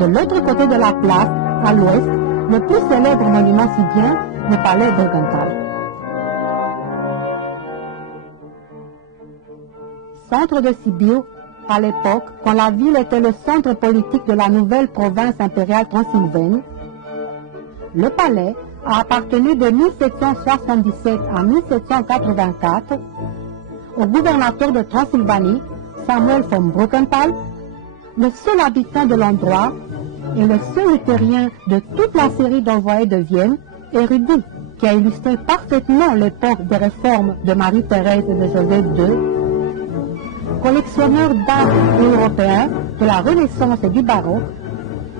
De l'autre côté de la place, à l'ouest, le plus célèbre monument sibylien, le palais Brukenthal. Centre de Sibylle, à l'époque, quand la ville était le centre politique de la nouvelle province impériale transylvaine, le palais a appartenu de 1777 à 1784 au gouvernateur de Transylvanie, Samuel von Brukenthal, le seul habitant de l'endroit et le seul luthérien de toute la série d'envoyés de Vienne, érudit, qui a illustré parfaitement l'époque des réformes de Marie-Thérèse et de Joseph II, collectionneur d'art européen de la Renaissance et du baroque,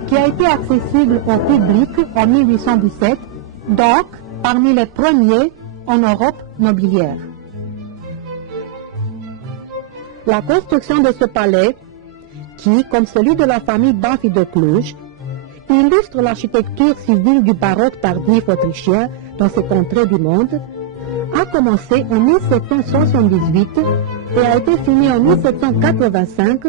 qui a été accessible au public en 1817, donc parmi les premiers en Europe mobilière. La construction de ce palais, qui, comme celui de la famille Banfi de Cluj, illustre l'architecture civile du baroque tardif autrichien dans ces contrées du monde, a commencé en 1778 et a été fini en 1785,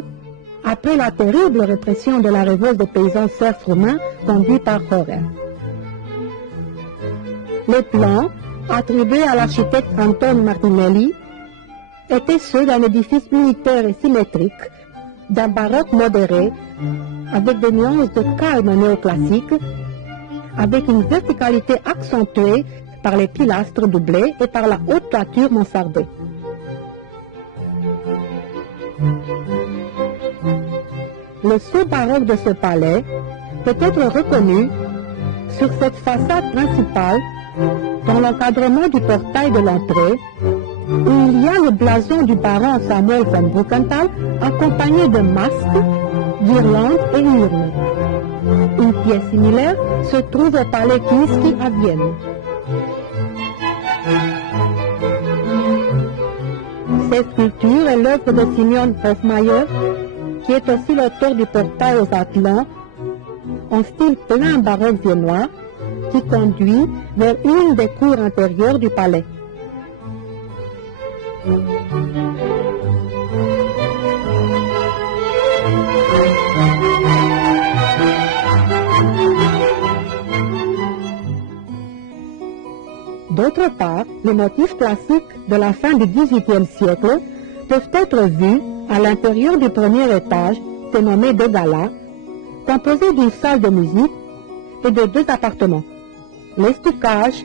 après la terrible répression de la révolte des paysans serfs roumains conduite par Horer. Les plans, attribués à l'architecte Anton Martinelli, étaient ceux d'un édifice unitaire et symétrique, d'un baroque modéré, avec des nuances de calme néoclassique, avec une verticalité accentuée par les pilastres doublés et par la haute toiture mansardée. Le sceau baroque de ce palais peut être reconnu sur cette façade principale dans l'encadrement du portail de l'entrée, où il y a le blason du baron Samuel von Brukenthal accompagné de masques, d'irlandes et urnes. Une pièce similaire se trouve au palais Kinsky à Vienne. Cette sculpture est l'œuvre de Simeon Hofmeier, qui est aussi l'auteur du portail aux Atlants, en style plein baroque viennois, qui conduit vers une des cours intérieures du palais. D'autre part, les motifs classiques de la fin du XVIIIe siècle peuvent être vus à l'intérieur du premier étage, dénommé de gala, composé d'une salle de musique et de 2 appartements. L'estucage,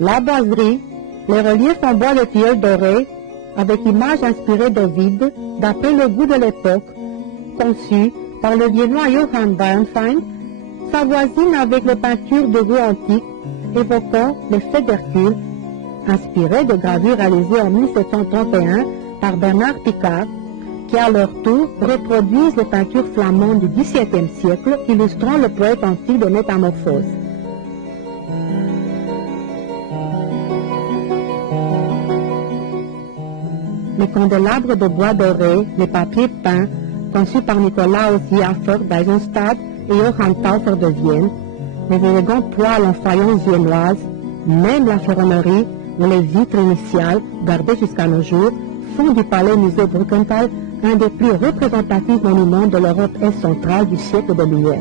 la boiserie, les reliefs en bois de tilleul doré, avec images inspirées d'Ovide, d'après le goût de l'époque, conçues par le viennois Johann Bernstein, s'avoisinent avec les peintures de goût antique évoquant les faits d'Hercule, inspirées de gravures réalisées en 1731 par Bernard Picard, qui à leur tour reproduisent les peintures flamandes du XVIIe siècle illustrant le poète antique de Métamorphose. Les candélabres de bois doré, les papiers peints, conçus par Nikolaus Jaffer d'Eisenstadt et Johann Taufer de Vienne, les élégants poêles en faïence viennoise, même la ferronnerie ou les vitres initiales, gardées jusqu'à nos jours, font du palais musée Brukenthal un des plus représentatifs monuments de l'Europe est centrale du siècle des Lumières.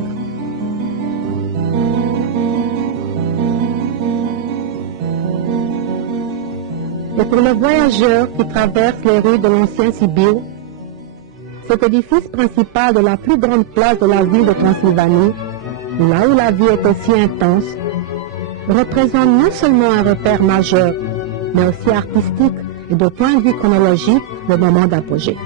Et pour les voyageurs qui traversent les rues de l'ancien Sibylle, cet édifice principal de la plus grande place de la ville de Transylvanie, là où la vie est aussi intense, représente non seulement un repère majeur, mais aussi artistique et de point de vue chronologique le moment d'apogée.